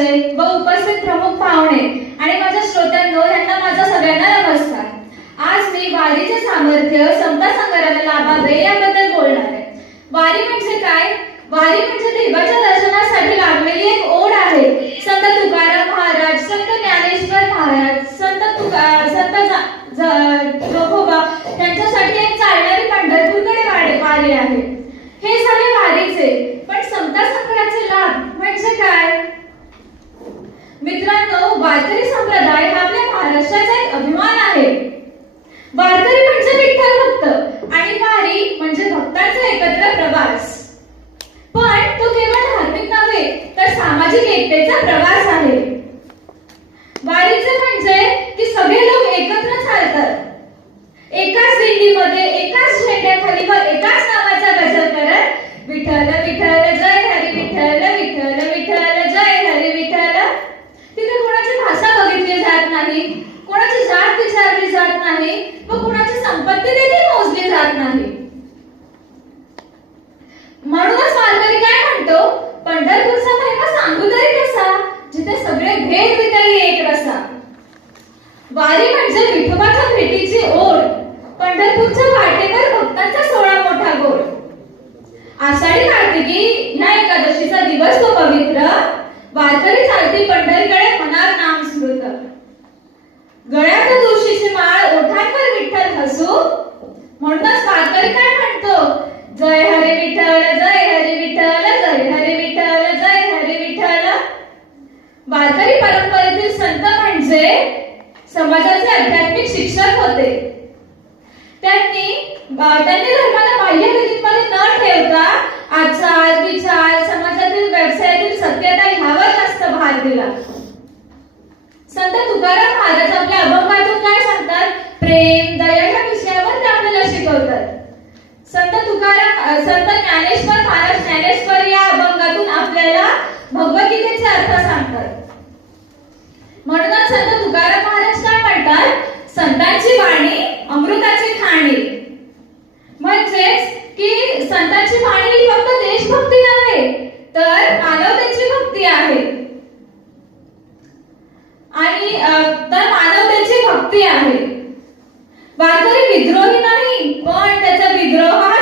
महाराष्ट्राचे व उपस्थित प्रमुख पाहुणे आणि माझ्या श्रोत्यांनो यांना माझा सगळ्यांना नमस्कार। आज मी वारीचे सामर्थ्य समता संघाला लाभावे याबद्दल बोलणार आहे। वारी म्हणजे काय? वारी म्हणजे देवाच्या दर्शनासाठी लागलेली एक ओढ आहे। संत तुकाराम महाराज, संत ज्ञानेश्वर महाराज, संत जोगोबा यांच्यासाठी एक चालणारी पंढरपूरकडे वारी आहे। हे झाले वारीचे, पण समता संघाचे लाभ म्हणजे काय? मित्रांनो, वारकरी संप्रदाय हा आपल्या महाराष्ट्राचा एक अभिमान आहे। वारकरी म्हणजे विठ्ठल भक्त आणि वारी म्हणजे भक्तांचा एकत्र प्रवास। पण तो केवळ धार्मिक नव्हे तर सामाजिक एकतेचा प्रवास आहे। वारीचे म्हणजे की सगळे लोक एकत्र चालतात, एकाच दिंडीमध्ये, एकाच झेंड्याखाली व एकाच नावाचा गजर करत विठ्ठल विठ्ठल जय हरी विठ्ठल, विठ्ठल विठ्ठल जय हरी विठ्ठल। तिथे कोणाची भाषा बघितली जात नाही, कोणाची जात विचारली जात नाही व कोणाची संपत्ती देखील मोजली जात नाही। म्हणूनच वारकरी काय म्हणतो, पंढरपूरचा महिमा सांगू तरी कसा, जिथे सगळे भेद वितळी एक रसा। वारी म्हणजे विठोबाच्या भेटीची ओढ, पंढरपूरच्या वाटेवर भक्तांचा सोहळा मोठा गोड। आषाढी कार्तिकी ह्या एकादशीचा दिवस तो पवित्र, वारकरी चालती पंढरीकडे मनात नाम स्मृत। गळ्यात तुळशीची माळ, ओठांवर विठ्ठल हसू, म्हणूनच वारकरी काय म्हणतो, जय हरी विठ्ठल, जय हरी विठ्ठल, जय हरी विठ्ठल, जय हरी विठ्ठल। वारकरी परंपरेतील संत म्हणजे समाजाचे आध्यात्मिक शिक्षक होते। त्यांनी धर्माला बाह्यगतीमध्ये न ठेवता आचार विचार, समाजातील व्यवसायातील सत्यता ह्यावर जास्त भार दिला। संत तुकाराम महाराज आपल्या अभंगातून काय सांगतात, प्रेम दया या विषयावर ते आपल्याला शिकवतात। संत ज्ञानेश्वर महाराज ज्ञानेश्वर या अभंगातून आपल्याला भगवद्गीतेचे अर्थ सांगतात। म्हणूनच संत तुकाराम महाराज काय म्हणतात, संतांची वाणी अमृताची खाणी। म्हणजेच की संतांची वाणी ही फक्त देशभक्ती नव्हे तर मानवतेची भक्ती आहे वारकरी विद्रोही नाही, पण त्याचा विद्रोह हा